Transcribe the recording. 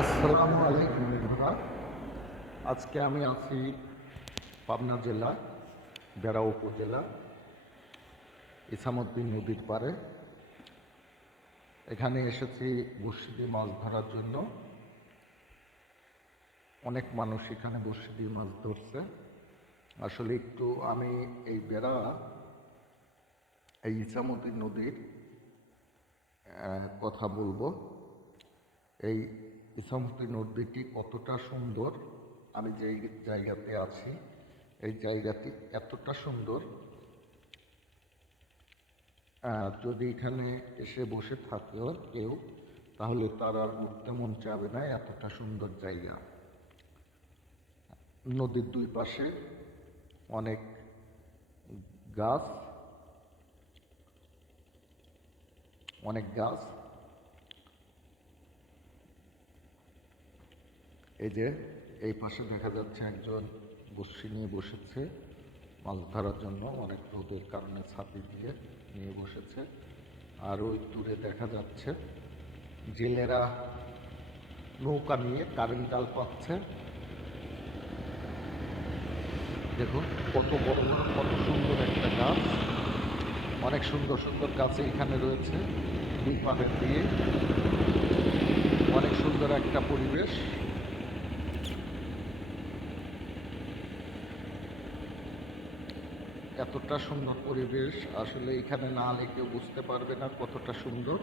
আসসালামু আলাইকুম বন্ধুরা। আজকে আমি আছি পাবনা জেলা বেড়া উপজেলা ইছামউদ্দিন নদীর পাড়ে। এখানে এসেছি বড়শি দিয়ে মাছ ধরার জন্য। অনেক মানুষ এখানে বড়শি দিয়ে মাছ ধরছে। আসলে একটু আমি এই ইছামউদ্দিন নদীর কথা বলবো। এই ইছামতি নদীটি কতটা সুন্দর, আমি যেই জায়গাতে আছি এই জায়গাটি এতটা সুন্দর, যদি এখানে এসে বসে থাকে কেউ তাহলে তার আর উঠতে মন চাবে না, এতটা সুন্দর জায়গা। নদীর দুই পাশে অনেক গাছ, অনেক গাছ। এই যে এই পাশে দেখা যাচ্ছে একজন বড়শি নিয়ে বসেছে মাছ ধরার জন্য, অনেক রোদের কারণে ছাতি দিয়ে নিয়ে বসেছে। আর ওই দূরে দেখা যাচ্ছে জেলেরা নৌকা নিয়ে কারেন্ট জাল পাচ্ছে। দেখুন কত বড় বড়, কত সুন্দর একটা গাছ, অনেক সুন্দর সুন্দর গাছ এখানে রয়েছে দুই পাহাড় দিয়ে। অনেক সুন্দর একটা পরিবেশ। এতটা সুন্দর পরিবেশ আসলে এখানে না এলে কেউ বুঝতে পারবে না কতটা সুন্দর।